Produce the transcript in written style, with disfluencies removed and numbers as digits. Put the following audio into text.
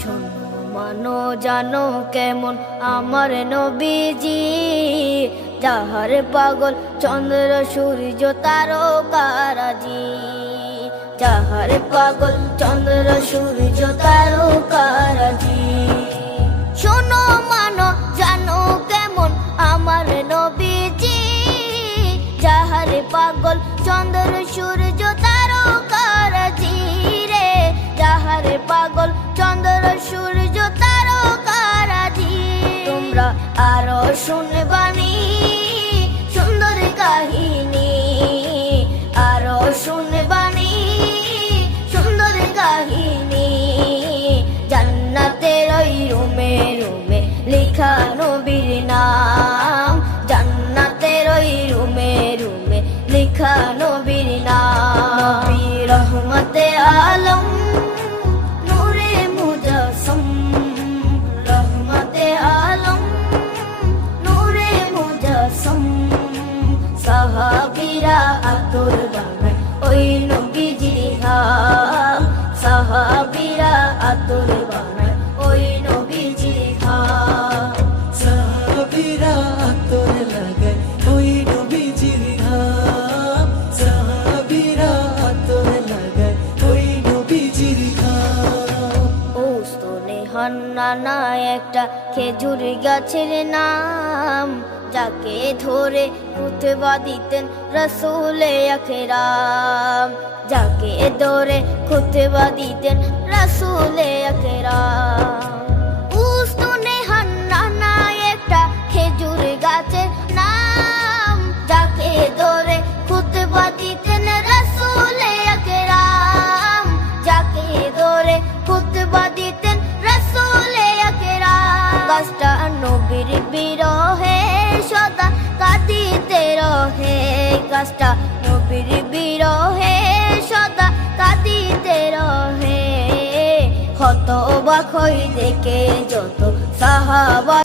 শোনো মানো জানো কেমন আমার নবীজি, যাহার পাগল চন্দ্র সূর্য তারকারাজি, যাহার পাগল চন্দ্র সূর্য তারকারাজি। শোনো মানো জানো কেমন আমার নবীজি, যাহার পাগল চন্দ্র সূর্য তারকারাজি রে, যাহার পাগল চন্দ্র সূর্য তারকারাজি। তোমরা আরো শুনবানি সুন্দর কাহিনী, আরো শুনবানি সুন্দর কাহিনী। জান্নাতের ওই রুমে রুমে লেখা নবীর নাম, জান্নাতের ওই রুমে রুমে লেখা নবীর নাম। নবী রহমতে আলম নূরে মুজাসসম, রহমতে আলম নূরে মুজাসসম। সাহাবীরা আতর বানায় ওই নবীজির ঘাম, সাহাবীরা আতর বানায় ওই নবীজির ঘাম। সাহাবীরা আতর লাগায় ওই নবীজির ঘাম, সাহাবীরা আতর লাগায় ওই নবীজির ঘাম। ওস্তনে হান্নানা একটা খেজুর গাছের নাম, যাকে ধরে খুতবা দিতেন রাসূলে আকরাম, যাকে ধরে খুতবা দিতেন রাসূলে আকরাম। উস্তনে হান্নানা একটা খেজুর গাছের নাম, যাকে ধরে খুতবা দিতেন রাসূলে আকরাম, যাকে ধরে খুতবা দিতেন রাসূলে আকরাম। গাছটা নবীর বিরহে সদা কাঁদিতে রহে, গাছটা নবীর বিরহে সদা কাঁদিতে রহে। হতবাক হই দেখে যত সাহাবা।